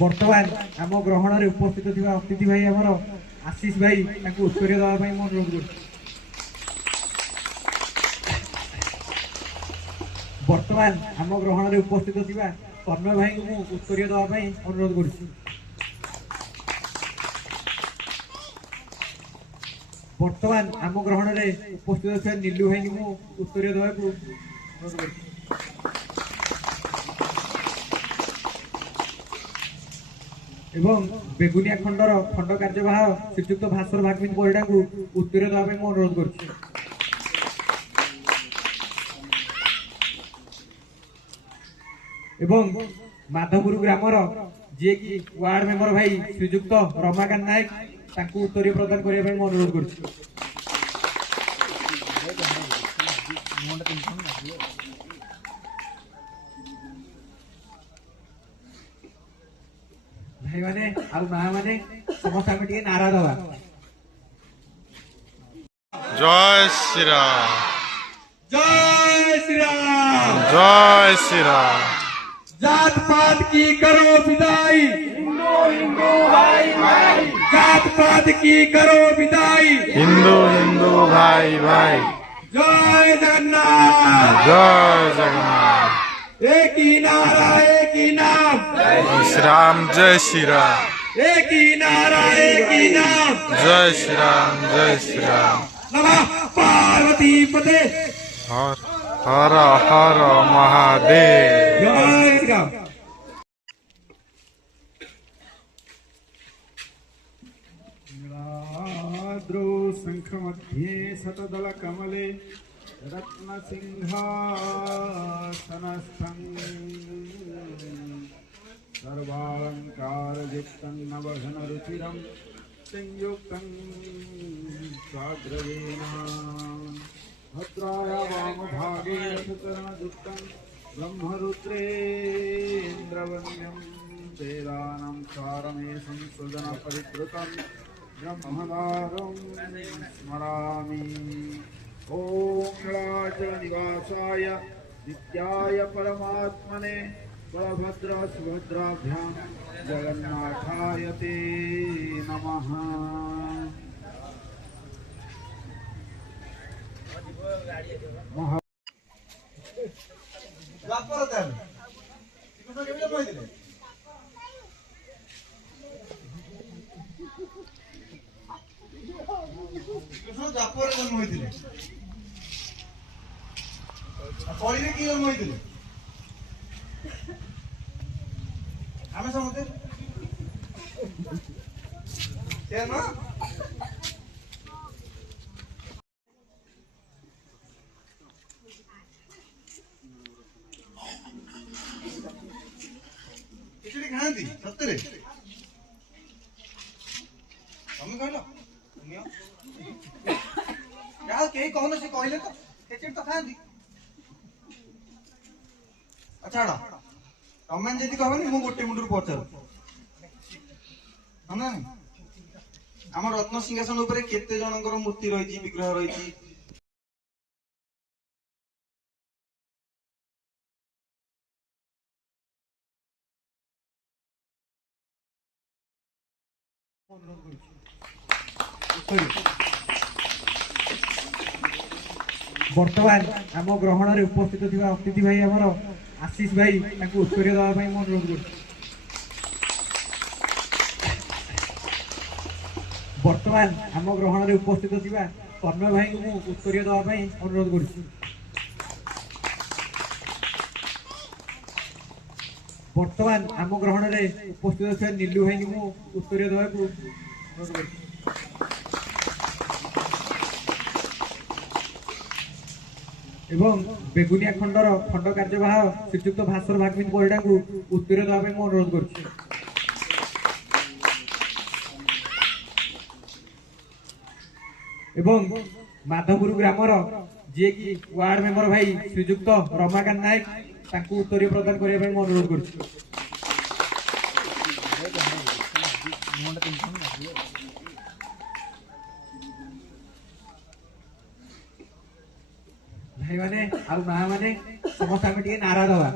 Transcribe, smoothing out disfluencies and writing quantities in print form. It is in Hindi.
बर्तमान आम ग्रहण में उपस्थित थी अतिथि भाई आमर आशीष भाई उत्तर देवाई मैं अनुरोध कर बर्तमान आम ग्रहण में उपस्थित थी तन्मय भाई को उत्तर देवाई अनुरोध कर बर्तमान आम ग्रहण में उपस्थित थी नीलू भाई को उत्तर देवाई अनुरोध कर एवं बेगुनिया खंडर खंड कार्यवाह श्रीजुक्त भास्कर भागवत परिडा को उत्तर देवाई मैं अनुरोध कर माधवपुर ग्रामर जी की वार्ड मेंबर भाई श्रीजुक्त रमाकांत नायक उत्तर प्रदान करने मैं अनुरोध कर भाई माने आउ माँ माने समस्त आम टे नारा दवा जय श्री राम जय श्री राम जय श्री राम। जात पात की करो विदाई हिंदू हिंदू भाई भाई जात पात की करो विदाई हिंदू हिंदू भाई भाई जय जगन्नाथ जय जगन्नाथ एक ही नारा एक ही नाम जय श्री राम जय श्री राम एक ही नारा एक ही नाम जय श्री राम जय श्री राम। नमः पार्वती पते हर हर हर महादेव जय श्री राम। शंख मध्ये शतदल कमले रत्न सिंहासनस्थं सर्वालंकार युक्तं नवघन रुचिरं संयुक्तं साग्रवेण भद्राय वामभागे रथचरणयुक्तं ब्रह्मरुद्रेन्द्रवन्द्यं वेदानां सारमेशं सुजनपरिद्रुतं ब्रह्मदारं स्मरामि। ओम राजनिवासाय नित्याय परमात्मने बलभद्र सुभद्राभ्यां जगन्नाथाय ते नमः। जापर जन्म होते कलिरे कि जन्म होते आम समझते खिचड़ी खाती सत्य तमें कहल कहीं कहना से कहले तो खिचड़ी तो खाती अच्छा तमें जी कहबनी मु गोटे मुंडर पचार ना आम रत्न सिंहासन उपर केते जनकर मूर्ति रही विग्रह रही बर्तमान आम ग्रहण में उपस्थित थी अतिथि भाई आमर आशीष भाई उत्तर देवाई मैं अनुरोध कर बर्तमान आम ग्रहण में उपस्थित थी तन्मय भाई को उत्तर देवाई अनुरोध कर बर्तमान आम ग्रहण में उपस्थित थी नीलू भाई को उत्तर देवाई अनुरोध कर बेगुनिया खंडर खंड कार्यवाह श्रीजुक्त भास्कर भागवत परिडा को उत्तर देवाई मैं अनुरोध कर माधवपुर ग्रामर जी की वार्ड मेंबर भाई श्रीजुक्त रमाकांत नायक उत्तर प्रदान करने मैं अनुरोध कर ଭାଇମାନେ ଆଉ ମା ମାନେ ସମସ୍ତେ ଆମେ ଟିକେ ନାରା ଦବା।